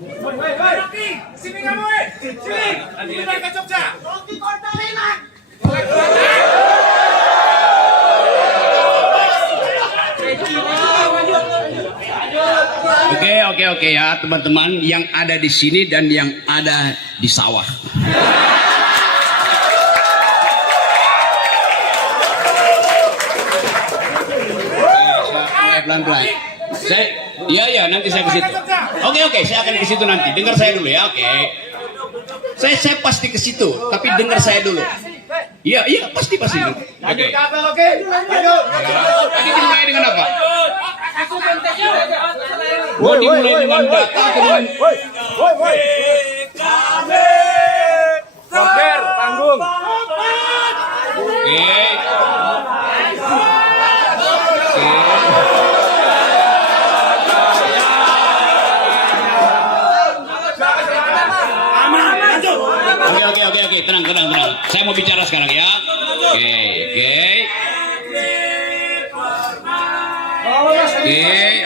Sini kamu, sini. Kita ke Jogja. Oke ya teman-teman yang ada di sini dan yang ada di sawah. Pelan-pelan. Iya nanti saya ke situ. Oke, saya akan ke situ nanti. Dengar saya dulu ya, oke. Saya pasti ke situ, tapi dengar saya dulu. Iya, pasti. Oke. Tadi dimulai dengan apa? Oh, dimulai dengan data atau dengan Panggung. Oke. Oke, tenang. Saya mau bicara sekarang ya.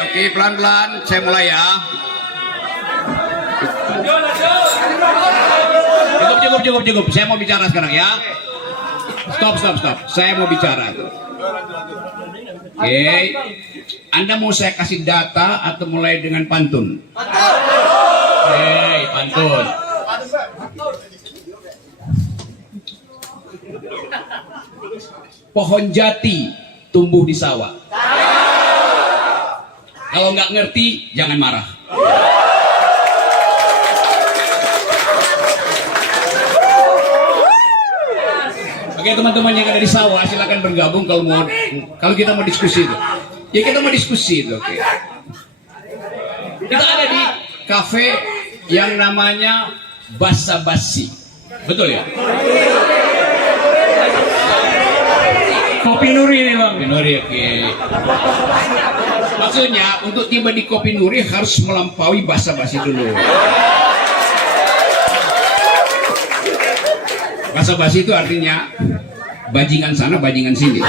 Oke, pelan-pelan. Saya mulai ya. Cukup. Saya mau bicara sekarang ya. Stop. Saya mau bicara. Oke. Anda mau saya kasih data atau mulai dengan pantun? Pantun. Pohon jati tumbuh di sawah. Kalau nggak ngerti, jangan marah. Oke teman-teman yang ada di sawah, silakan bergabung kalau kita mau diskusi itu. Ya kita mau diskusi itu. Oke. Kita ada di kafe yang namanya Basa-Basi. Betul ya? Kopi Nuri ini bang. Kopi Nuri, oke. Maksudnya untuk tiba di Kopi Nuri harus melampaui Basa-Basi dulu. Basa-Basi itu artinya bajingan sana, bajingan sini.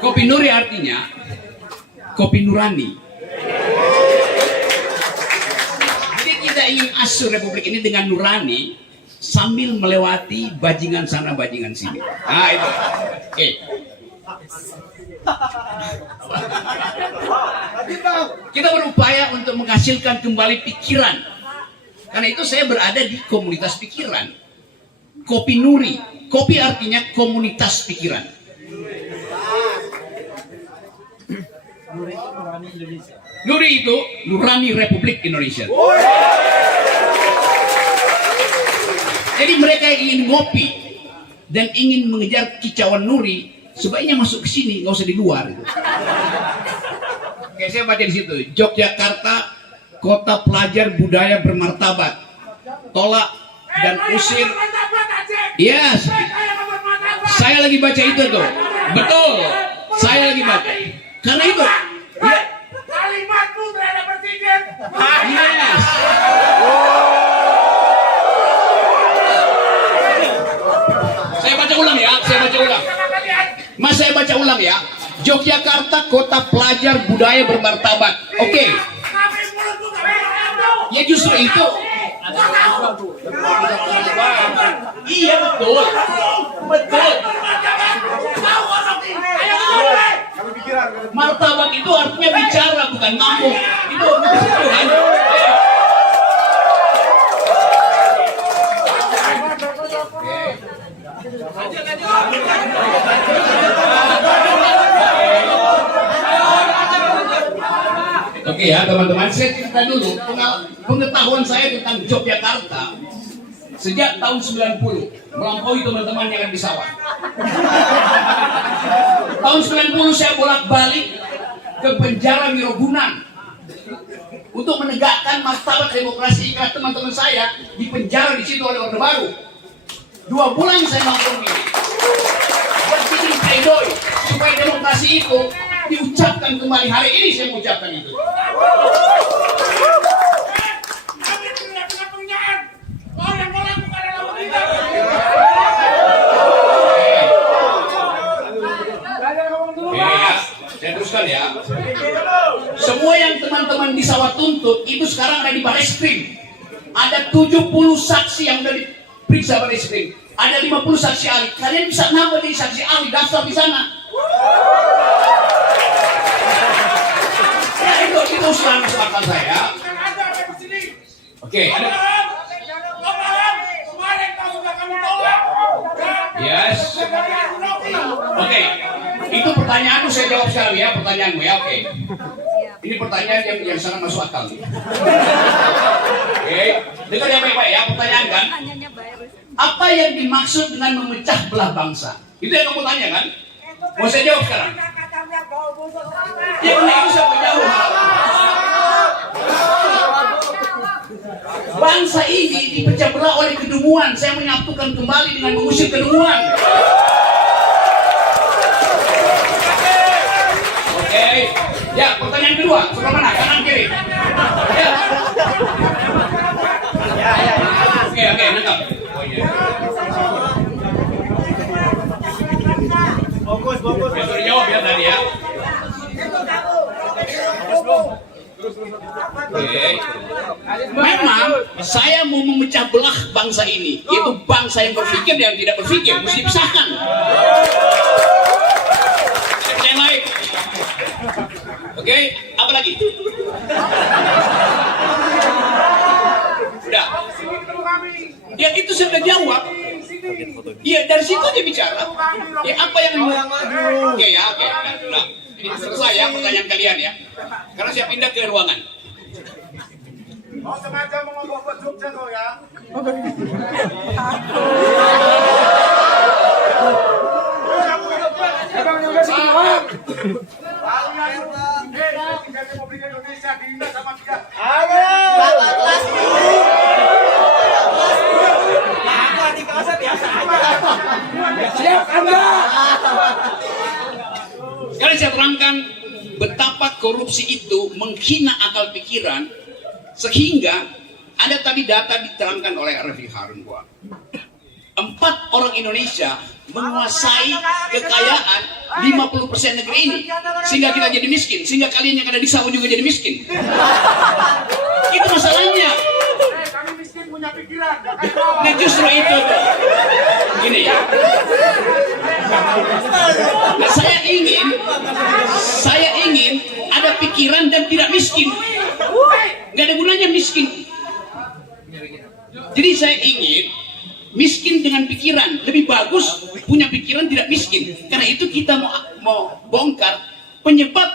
Kopi Nuri artinya kopi nurani. Jadi kita ingin asuh Republik ini dengan nurani sambil melewati bajingan sana, bajingan sini. Nah itu. Oke. Kita berupaya untuk menghasilkan kembali pikiran. Karena itu saya berada di komunitas pikiran. Kopi Nuri. Kopi artinya komunitas pikiran. Nuri itu Nurani Republik Indonesia. Jadi mereka yang ingin ngopi dan ingin mengejar kicauan Nuri, sebaiknya masuk ke sini, nggak usah di luar. Gitu. Oke, saya baca di situ. Yogyakarta, kota pelajar budaya bermartabat. Tolak dan usir. Yes. Saya lagi baca itu tuh. Betul. Saya lagi baca. Karena itu. Ya. Kalimatmu terhadap presiden. Yes. Saya baca ulang ya. Mas, saya baca ulang ya. Yogyakarta, kota pelajar budaya bermartabat. Oke. Ya justru itu. Iya betul. Martabat itu artinya bicara, bukan ngomong. Itu kan. Oke ya teman-teman, saya cerita dulu pengetahuan saya tentang Yogyakarta sejak tahun 90, melampaui teman-teman yang di sawah. Tahun 90 saya bolak-balik ke penjara Wirogunan untuk menegakkan martabat demokrasi, karena teman-teman saya di penjara di situ oleh Orde Baru. 2 bulan saya nongkrong ini. Bikin pledoi supaya demokrasi itu diucapkan kembali. Hari ini saya mengucapkan itu. Saya teruskan ya. Semua yang teman-teman di sawah tuntut itu sekarang ada di Barreskrim. Ada 70 saksi yang sudah diperiksa Barreskrim. Ada 50 saksi ahli. Kalian bisa nambah jadi saksi ahli, daftar di sana. Ya itu usulan masuk akal saya. Oke, ada. Kemarin kau sudah kami tolak. Yes. Oke. Itu pertanyaanmu saya jawab sekarang ya, pertanyaanmu ya. Oke. Ini pertanyaan yang sangat masuk akal. Oke. Dengar yang baik-baik ya, pertanyaan kan. Apa yang dimaksud dengan memecah belah bangsa? Itu yang kamu tanya kan? Mau saya jawab sekarang? Ya karena itu sampai jauh. Bangsa ini dipecah belah oleh kedunguan. Saya menyatukan kembali dengan mengusir kedunguan. Oke. Ya, pertanyaan kedua. Sebelah mana? Kanan kiri. Ya. Oke, nangkap. Oh iya. Fokus. Ya, sudah jawab ya tadi ya. Oke. Memang saya mau memecah belah bangsa ini, yaitu bangsa yang berpikir dan yang tidak berpikir, mesti dipisahkan. Yang lain. Oke, apa lagi? Udah. Ya itu sudah jawab. Iya dari situ aja bicara. Ya apa yang Oke. Nah, ini selesai ya pertanyaan kalian ya. Karena saya pindah ke ruangan. Kau sengaja mau ngomong Jogja kau ya? Sekarang saya terangkan betapa korupsi itu menghina akal pikiran, sehingga ada tadi data diterangkan oleh Refli Harun bahwa 4 orang Indonesia menguasai kekayaan 50% negeri ini, sehingga kita jadi miskin, sehingga kalian yang ada di sawah juga jadi miskin. Itu masalahnya. Kami miskin punya pikiran. Nah justru itu tuh. Gini ya. Nah, saya ingin ada pikiran dan tidak miskin. Gak ada gunanya miskin. Jadi saya ingin miskin dengan pikiran. Lebih bagus punya pikiran tidak miskin. Karena itu kita mau bongkar penyebab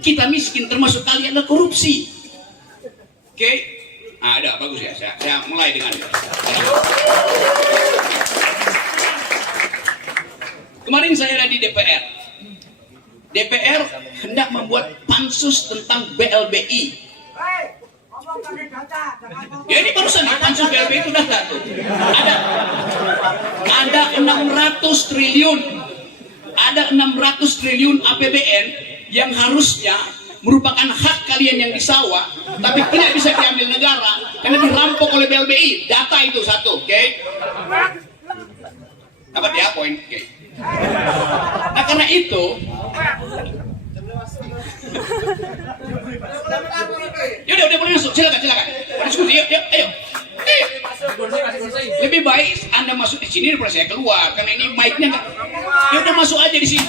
kita miskin, termasuk kalian adalah korupsi. Oke? Nah, ada bagus ya. Saya mulai dengan kemarin saya ada di DPR. DPR hendak membuat pansus tentang BLBI. Ya ini barusan pansus BLBI itu data tuh. Ada 600 triliun. Ada 600 triliun APBN yang harusnya merupakan hak kalian yang di sawah, tapi tidak bisa diambil negara karena dirampok oleh BLBI. Data itu satu, oke? Dapat ya poin, oke? Nah karena itu, yaudah udah boleh masuk, silakan. Diskusi, yuk, ayo. Lebih baik Anda masuk di sini daripada saya keluar, karena ini mic-nya nggak. Ya udah masuk aja di sini.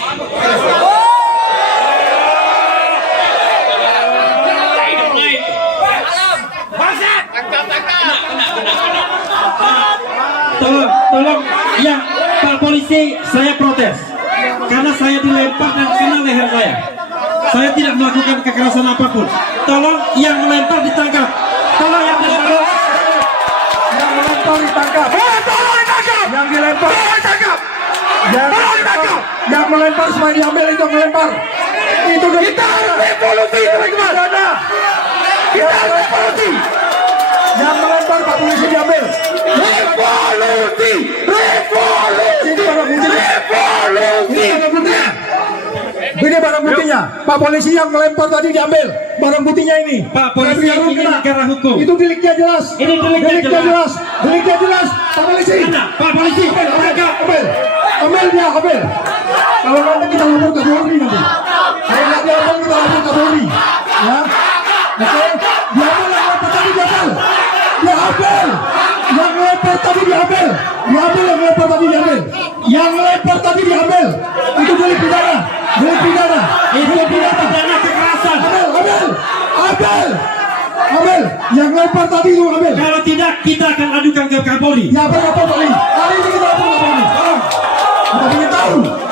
Tolong ya Pak Polisi, saya protes karena saya dilempar dan kena leher saya. Saya tidak melakukan kekerasan apapun. Tolong yang melempar ditangkap. Tolong yang dilempar ditangkap. Tolong ditangkap. Yang dilempar ditangkap. Yang melempar semua diambil, itu melempar. Itu kita revolusi teman-teman. Kita revolusi. Yang melempar Pak Polisi diambil. Revolusi. Ini barang buktinya. Ini barang buktinya. Pak Polisi yang melempar tadi diambil. Barang buktinya ini. Pak Polisi ini negara hukum. Itu deliknya jelas. Ini deliknya jelas. Pak Polisi. Pak Polisi. Ambil dia. Kalau nanti kita lapor ke Polri nanti. delik pidana. Delik pidana. Itu pidana kekerasan. Abel, yang lempar tadi itu Abel. Kalau tidak, kita akan adukan ke Kapolri. Ya apa Polri? Hari ini kita lapor ke Polri. Tolong.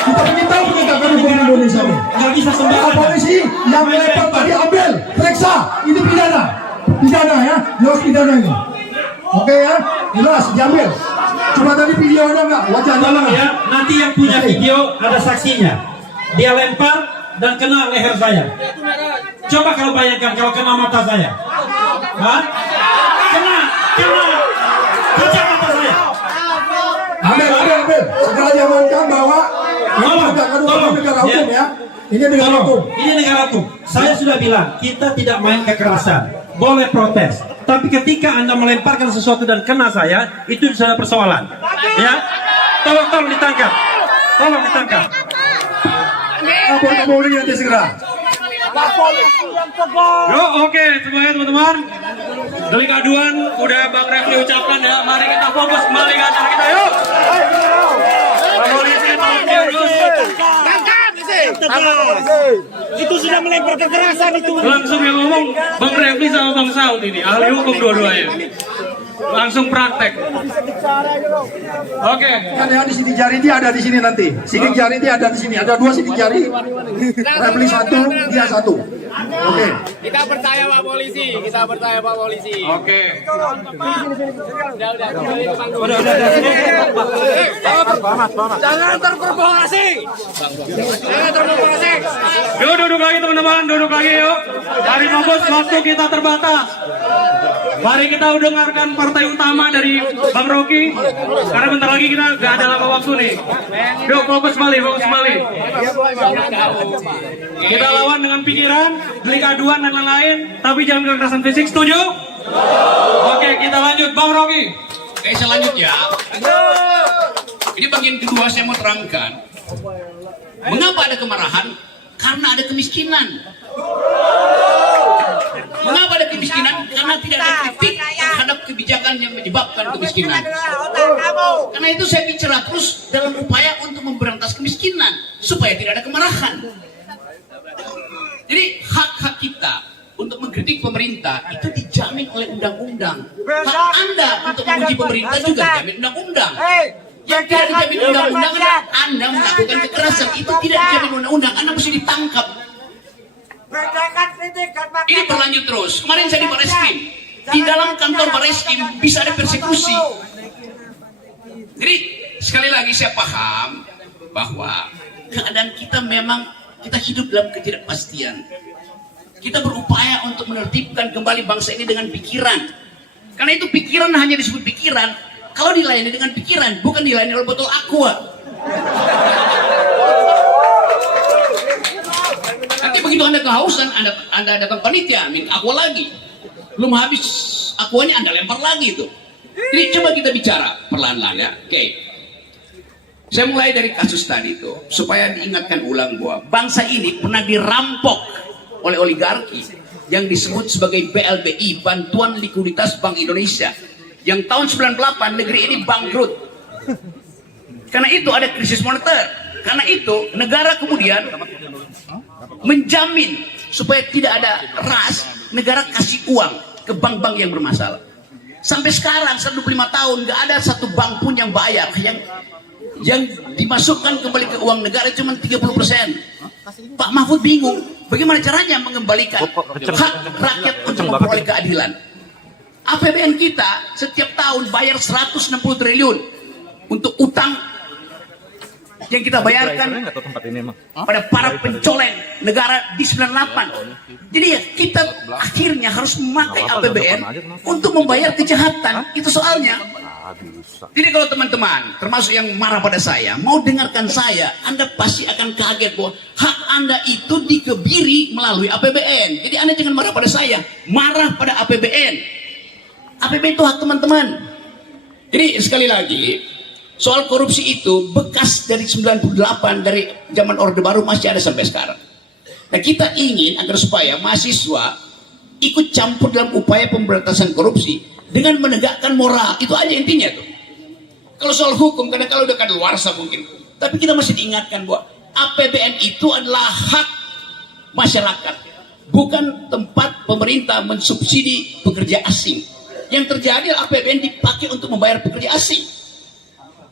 Kita ingin tahu penegakan hukum Indonesia ini. Nggak bisa sembarangan. Polisi yang melempar tadi Abel, periksa. Ini pidana ya, jelas pidana ini. Oke ya, jelas diambil. Coba tadi video ada nggak? Wajah Tolong ya, nanti yang punya video ada saksinya. Dia lempar dan kena leher saya. Coba kalau bayangkan kalau kena mata saya. Hah? Kena kaca mata saya. Abel. Segera diamankan bahwa ini Tolong, negara hukum ya. Ini negara Tolong, hukum. ini negara hukum. Saya sudah bilang, kita tidak main kekerasan. Boleh protes. Tapi ketika Anda melemparkan sesuatu dan kena saya, itu sudah persoalan. Ya? Tolong ditangkap. Tolong ditangkap. Lapor ke Polri nanti segera. Yo, oke, semuanya teman-teman. Delik aduan udah Bang Refli ucapkan ya. Mari kita fokus kembali ke acara kita, yuk. Pak Polisi, tolong diurus. Itu sudah melempar kekerasan itu. Langsung yang ngomong Bang Refli sama Bang Saud ini, ahli hukum dua-duanya. Langsung praktek. Oke. Kan ya di sini jari dia ada di sini nanti. Sidik jari dia ada di sini. Ada 2 sidik jari. Refli 1, dia 1. Oke. Kita percaya Pak Polisi. Oke. Jangan terprovokasi. Yuk duduk lagi teman-teman, duduk lagi yuk. Hari fokus, waktu kita terbatas. Mari kita dengarkan partai utama dari Bang Rocky. Karena bentar lagi kita gak ada lama waktu nih. Yuk fokus kembali. Kita lawan dengan pikiran, delik aduan dan lain-lain. Tapi jangan kekerasan fisik, setuju? Oke, kita lanjut Bang Rocky. Oke, selanjutnya. Ini bagian kedua saya mau terangkan. Mengapa ada kemarahan? Karena ada kemiskinan. Mengapa ada kemiskinan? Karena tidak ada kritik terhadap kebijakan yang menyebabkan kemiskinan. Karena itu saya bicara terus dalam upaya untuk memberantas kemiskinan supaya tidak ada kemarahan. Jadi hak-hak kita untuk mengkritik pemerintah itu dijamin oleh undang-undang. Hak Anda untuk memuji pemerintah juga dijamin undang-undang. Yang tidak dijamin undang-undang adalah Anda melakukan kekerasan, itu tidak dijamin undang-undang. Anda mesti ditangkap. Ini berlanjut terus. Kemarin saya di Barreskrim. Di dalam kantor Barreskrim bisa ada persekusi. Jadi sekali lagi saya paham bahwa keadaan kita memang kita hidup dalam ketidakpastian. Kita berupaya untuk menertibkan kembali bangsa ini dengan pikiran. Karena itu pikiran hanya disebut pikiran kalau dilayani dengan pikiran, bukan dilayani oleh botol aqua. Nanti begitu Anda kehausan, Anda datang panitia, minta aqua lagi. Belum habis aquanya Anda lempar lagi itu. Jadi coba kita bicara perlahan-lahan ya. Oke. Saya mulai dari kasus tadi itu supaya diingatkan ulang bahwa bangsa ini pernah dirampok oleh oligarki yang disebut sebagai BLBI, Bantuan Likuiditas Bank Indonesia, yang tahun 98 negeri ini bangkrut. Karena itu ada krisis moneter. Karena itu negara kemudian menjamin supaya tidak ada ras, negara kasih uang ke bank-bank yang bermasalah. Sampai sekarang 125 tahun nggak ada satu bank pun yang bayar, yang dimasukkan kembali ke uang negara cuma 30%. Pak Mahfud bingung bagaimana caranya mengembalikan hak rakyat untuk memperoleh keadilan. APBN kita setiap tahun bayar 160 triliun untuk utang yang kita bayarkan pada para pencoleng negara di 98. Jadi ya kita akhirnya harus memakai APBN untuk membayar kejahatan. Itu soalnya. Jadi kalau teman-teman termasuk yang marah pada saya mau dengarkan saya, Anda pasti akan kaget bahwa hak Anda itu dikebiri melalui APBN. Jadi Anda jangan marah pada saya, marah pada APBN. APBN itu hak teman-teman. Jadi sekali lagi, soal korupsi itu bekas dari 98, dari zaman Orde Baru masih ada sampai sekarang. Nah kita ingin agar supaya mahasiswa ikut campur dalam upaya pemberantasan korupsi dengan menegakkan moral. Itu aja intinya tuh. Kalau soal hukum, kadang-kadang udah kadaluarsa mungkin. Tapi kita masih diingatkan bahwa APBN itu adalah hak masyarakat, bukan tempat pemerintah mensubsidi pekerja asing. Yang terjadi adalah APBN dipakai untuk membayar pekerja asing.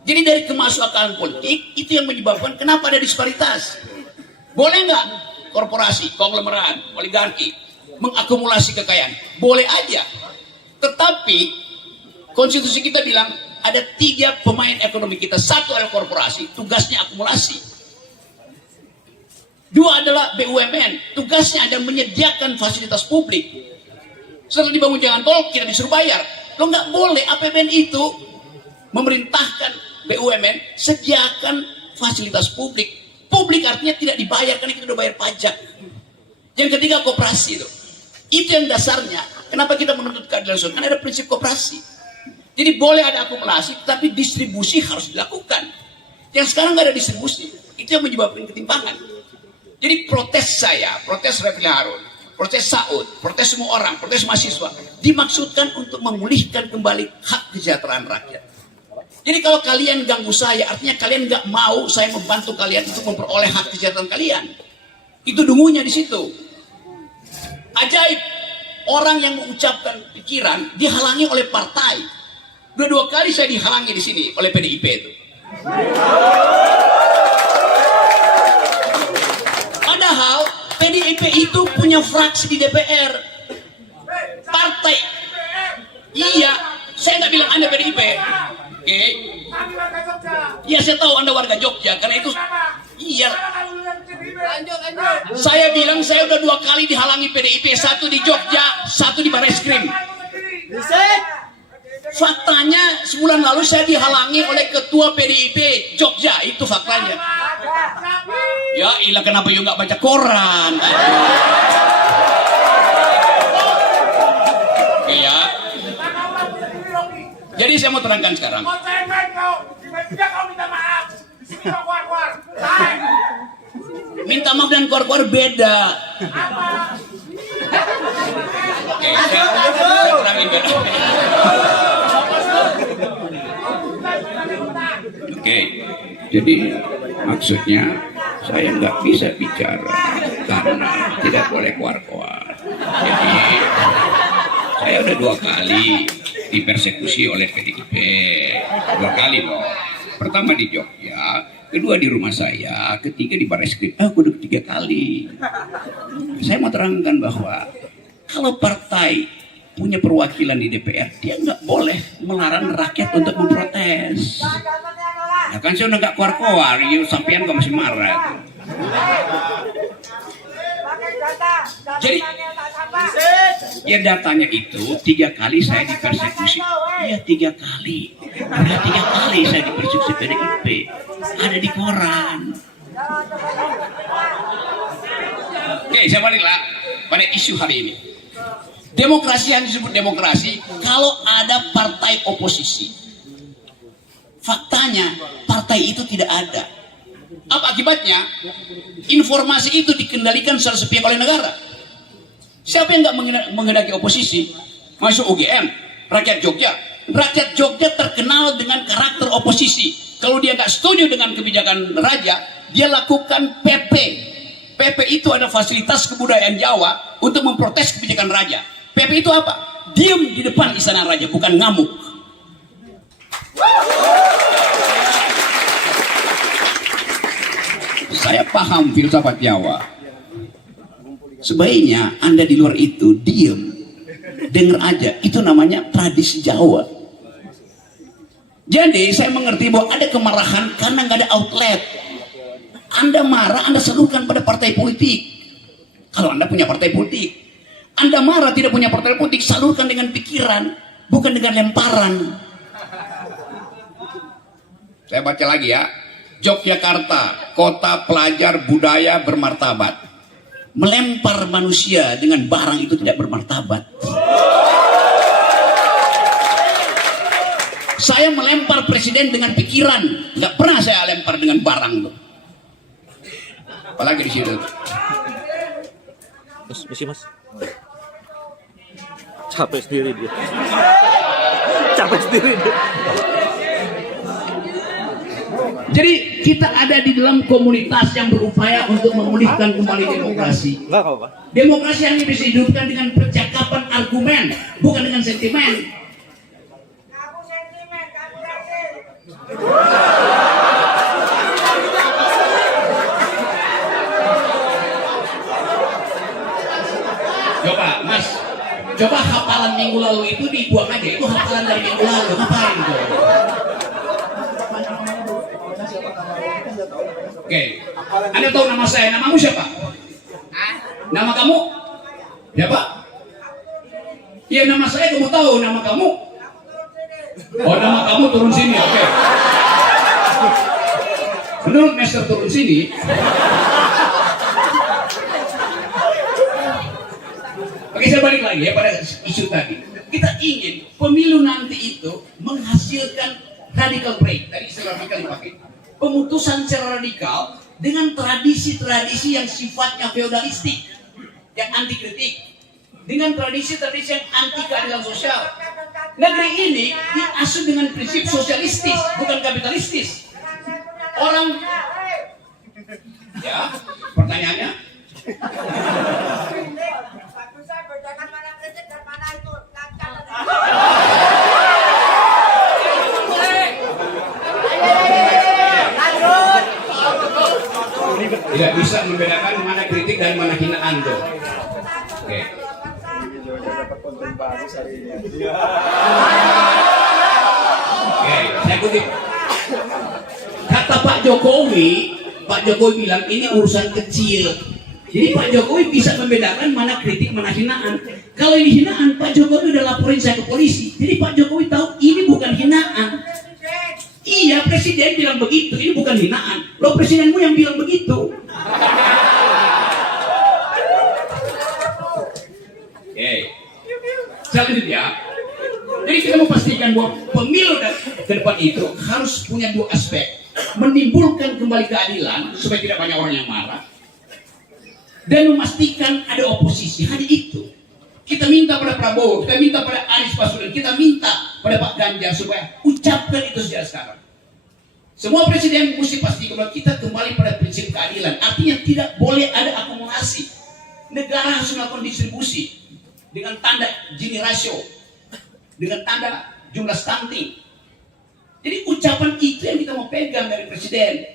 Jadi dari kemasyarakatan politik itu yang menyebabkan kenapa ada disparitas. Boleh nggak korporasi, konglomerat, oligarki mengakumulasi kekayaan? Boleh aja. Tetapi konstitusi kita bilang ada 3 pemain ekonomi kita. 1 adalah korporasi, tugasnya akumulasi. 2 adalah BUMN, tugasnya ada menyediakan fasilitas publik. Setelah dibangun jalan tol, kita disuruh bayar. Lo nggak boleh APBN itu memerintahkan BUMN sediakan fasilitas publik. Publik artinya tidak dibayar karena kita udah bayar pajak. Yang ketiga koperasi itu. Itu yang dasarnya. Kenapa kita menuntut keadilan sosial? Karena ada prinsip koperasi. Jadi boleh ada akumulasi, tapi distribusi harus dilakukan. Yang sekarang nggak ada distribusi, itu yang menyebabkan ketimpangan. Jadi protes saya, protes Refli Harun, protes Saud, protes semua orang, protes mahasiswa, dimaksudkan untuk memulihkan kembali hak kesejahteraan rakyat. Jadi kalau kalian ganggu saya, artinya kalian nggak mau saya membantu kalian untuk memperoleh hak kesejahteraan kalian. Itu dungunya di situ. Ajaib, orang yang mengucapkan pikiran dihalangi oleh partai. 2 kali saya dihalangi di sini oleh PDIP itu. Padahal PDIP itu punya fraksi di DPR. Partai. Iya, saya nggak bilang Anda PDIP. Oke. Iya, saya tahu Anda warga Jogja karena itu. Iya. Saya bilang saya udah 2 kali dihalangi PDIP, 1 di Jogja, 1 di Barreskrim. Faktanya sebulan lalu saya dihalangi oleh ketua PDIP Jogja, itu faktanya. Ya ilah, kenapa you nggak baca koran? Iya. Jadi saya mau terangkan sekarang. Minta maaf dan keluar-keluar beda. Oke, saya terangin beda. Oke, jadi maksudnya saya nggak bisa bicara karena tidak boleh keluar-keluar. Jadi saya udah 2 kali dipersekusi oleh PDIP, 2 kali loh. Pertama di Jogja, kedua di rumah saya, ketiga di Barreskrim. Aku udah 3 kali. Saya mau terangkan bahwa kalau partai punya perwakilan di DPR, dia nggak boleh melarang rakyat untuk memprotes. Ya kan saya udah nggak keluar-keluar, sampean kok masih marah. Jadi ya datanya itu 3 kali saya dipersekusi. Iya 3 kali. Udah 3 kali saya dipersekusi PDIP. Ada di koran. Oke, saya baliklah pada isu hari ini. Demokrasi yang disebut demokrasi kalau ada partai oposisi. Faktanya partai itu tidak ada. Apa akibatnya? Informasi itu dikendalikan secara sepihak oleh negara. Siapa yang nggak menghendaki oposisi? Masuk UGM, rakyat Jogja. Rakyat Jogja terkenal dengan karakter oposisi. Kalau dia nggak setuju dengan kebijakan raja, dia lakukan PP. PP itu ada fasilitas kebudayaan Jawa untuk memprotes kebijakan raja. PP itu apa? Diam di depan istana raja, bukan ngamuk. Saya paham filsafat Jawa. Sebaiknya Anda di luar itu diam, dengar aja. Itu namanya tradisi Jawa. Jadi saya mengerti bahwa ada kemarahan karena nggak ada outlet. Anda marah, Anda salurkan pada partai politik. Kalau Anda punya partai politik, Anda marah tidak punya partai politik, salurkan dengan pikiran, bukan dengan lemparan. Saya baca lagi ya. Yogyakarta, kota pelajar budaya bermartabat. Melempar manusia dengan barang itu tidak bermartabat. Saya melempar presiden dengan pikiran, nggak pernah saya lempar dengan barang tuh. Apalagi di situ. Mas. Capek sendiri dia. Capek sendiri dia. Jadi kita ada di dalam komunitas yang berupaya untuk memulihkan kembali demokrasi. Demokrasi hanya bisa hidupkan dengan percakapan argumen, bukan dengan sentimen. Kamu sentimen, kamu racun. Coba Mas, coba hafalan minggu lalu itu dibuang aja. Itu hafalan dari minggu lalu, ngapain itu? Oke, Anda tahu nama saya, namamu siapa? Nama kamu? Siapa? Iya, nama saya kamu tahu, nama kamu? Oh, nama kamu turun sini, oke. Menurut Master turun sini, oke, saya balik lagi ya pada isu tadi. Kita ingin pemilu nanti itu menghasilkan radical break. Tadi istilah radikal dipakai. Pemutusan secara radikal dengan tradisi-tradisi yang sifatnya feodalistik, yang anti kritik, dengan tradisi-tradisi yang anti keadilan sosial. Negeri ini diasuh dengan prinsip sosialistis, bukan kapitalistis. Orang, ya, pertanyaannya, Bagusan bedakan mana kritik dan mana itu. tidak bisa membedakan mana kritik dan mana hinaan tuh. Oke. Oke, saya kutip. Kata Pak Jokowi bilang ini urusan kecil. Jadi Pak Jokowi bisa membedakan mana kritik, mana hinaan. Kalau ini hinaan, Pak Jokowi udah laporin saya ke polisi. Jadi Pak Jokowi tahu ini bukan hinaan. Iya, presiden bilang begitu, ini bukan hinaan. Loh, presidenmu yang bilang begitu. Oke. Selanjutnya, jadi kita memastikan bahwa pemilu ke depan itu harus punya dua aspek. Menimbulkan kembali keadilan supaya tidak banyak orang yang marah. Dan memastikan ada oposisi. Hanya itu. Kita minta pada Prabowo, kita minta pada Anies Baswedan, kita minta pada Pak Ganjar supaya ucapkan itu sejak sekarang. Semua presiden mesti pastikan bahwa kita kembali pada prinsip keadilan. Artinya tidak boleh ada akumulasi. Negara harus melakukan distribusi dengan tanda Gini ratio, dengan tanda jumlah stunting. Jadi ucapan itu yang kita mau pegang dari presiden.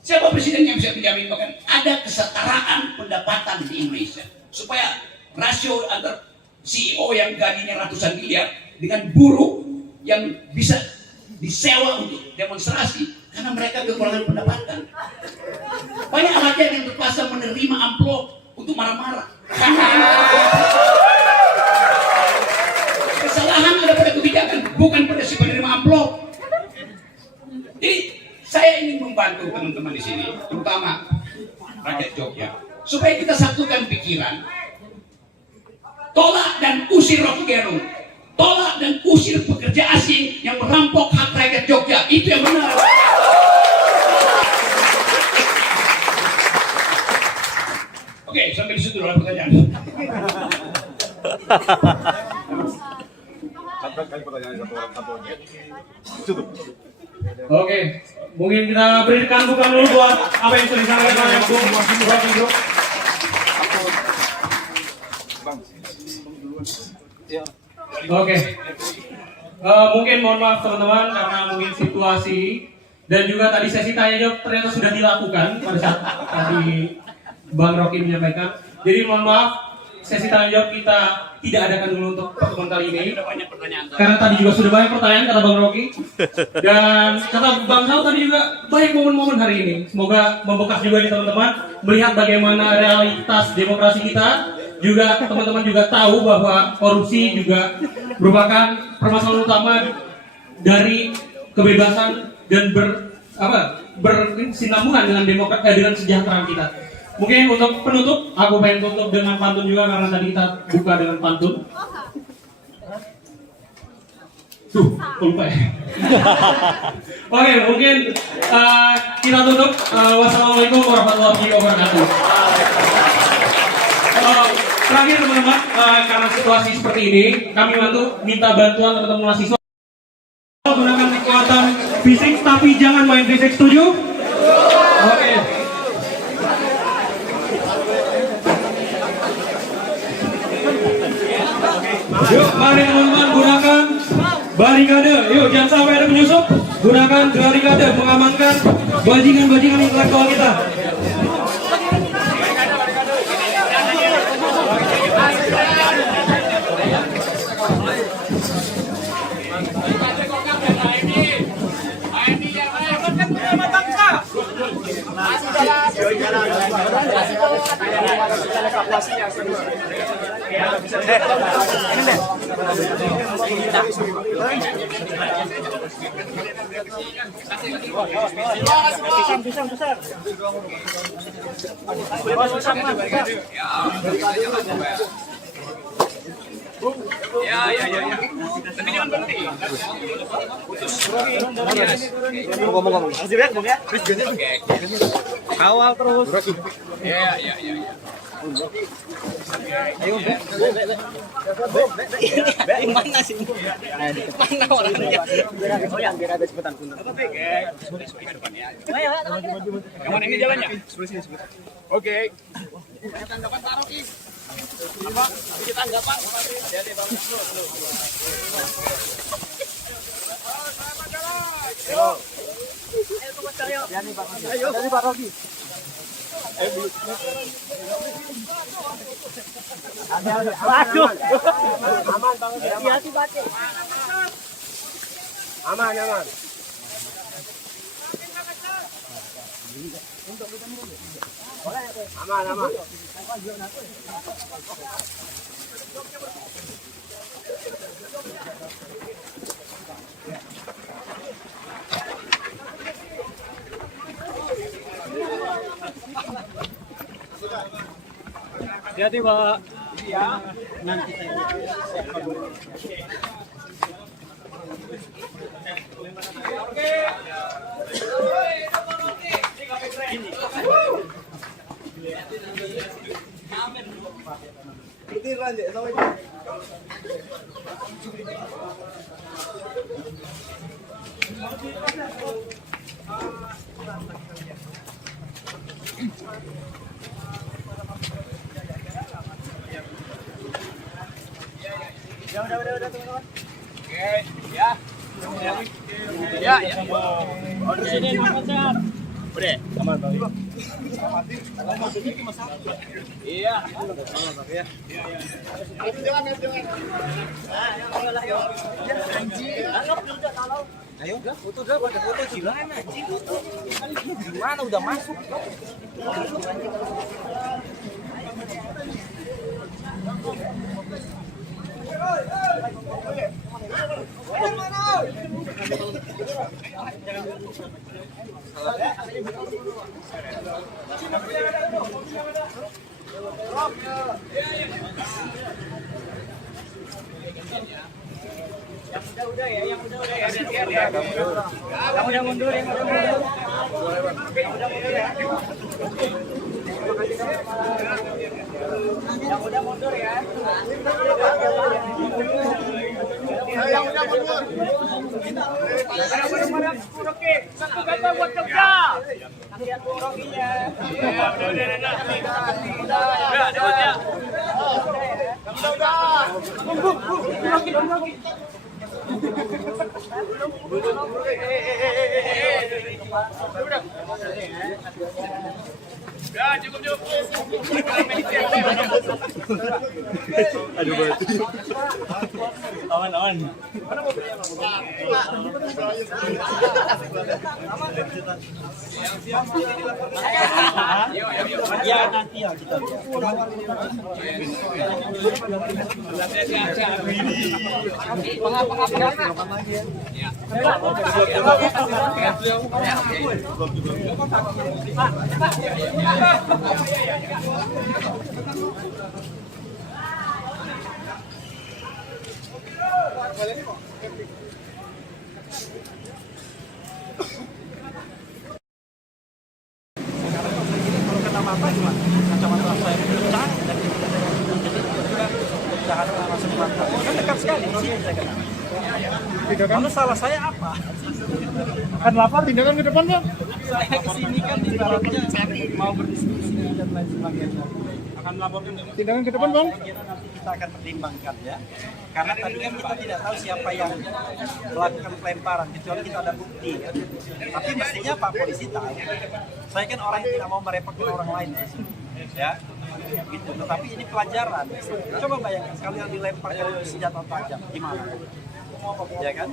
Siapa presiden yang bisa menjamin bahkan ada kesetaraan pendapatan di Indonesia supaya rasio antar CEO yang gajinya ratusan miliar dengan buruh yang bisa disewa untuk demonstrasi karena mereka kekurangan pendapatan. Banyak rakyat yang terpaksa menerima amplop untuk marah-marah. Kesalahan ada pada kebijakan, bukan pada si penerima amplop. Jadi saya ingin membantu teman-teman di sini, terutama rakyat Jogja, supaya kita satukan pikiran. Tolak dan usir Rocky Gerung. Tolak dan usir pekerja asing yang merampok hak rakyat Jogja. Itu yang benar. Oke, sampai di situ dulu pertanyaan. Oke, mungkin kita berikan bukan dulu buat apa yang sudah disampaikan oleh Bung. Oke, mungkin mohon maaf teman-teman karena mungkin situasi dan juga tadi sesi tanya jawab ternyata sudah dilakukan pada saat tadi Bang Rocky menyampaikan. Jadi mohon maaf sesi tanya jawab kita tidak adakan dulu untuk pertemuan kali ini. Karena tadi juga sudah banyak pertanyaan kata Bang Rocky dan kata Bang Sao tadi juga banyak momen-momen hari ini. Semoga membekas juga di teman-teman melihat bagaimana realitas demokrasi kita. Juga teman-teman juga tahu bahwa korupsi juga merupakan permasalahan utama dari kebebasan dan bersinambungan dengan dengan kesejahteraan kita. Mungkin untuk penutup, aku pengen tutup dengan pantun juga karena tadi kita buka dengan pantun. Lupa ya. Oke, mungkin kita tutup. Wassalamualaikum warahmatullahi wabarakatuh. Terakhir teman-teman, karena situasi seperti ini, kami minta bantuan teman-teman mahasiswa menggunakan kekuatan fisik, tapi tapi jangan main fisik, setuju? Oke. Yuk, mari teman-teman gunakan barikade. Yuk, jangan sampai ada penyusup. Gunakan barikade mengamankan bajingan-bajingan intelektual kita. Tapi jangan berhenti. Kawal terus. Ya. Mana sih? Mana orangnya? Yang mana ini jalannya? Oke. Tanggapan Pak Rocky. Apa? Kita tanggapan. Waduh. Aman banget. Hati-hati batik. Aman. Aman. Hati-hati, Pak. Gimana udah masuk? Yang udah mundur. Aman. Ya nanti ya kita. Kan dekat sekali di sini saya kata. Lalu salah saya apa? Akan lapor tindakan ke depan bang. Saya kesini kan ibaratnya mau berdiskusi dan lain sebagainya. Akan melaporkan Tindakan ke depan bang. nanti kita akan pertimbangkan ya. Karena tadi kan kita tidak tahu siapa yang melakukan pelemparan kecuali kita ada bukti ya. Tapi mestinya Pak Polisi tahu. Saya kan orang yang tidak mau merepotkan orang lain di sini. Ya, gitu. Tetapi ini pelajaran. Coba bayangkan kalian dilempar dengan senjata tajam, gimana? Ya kan?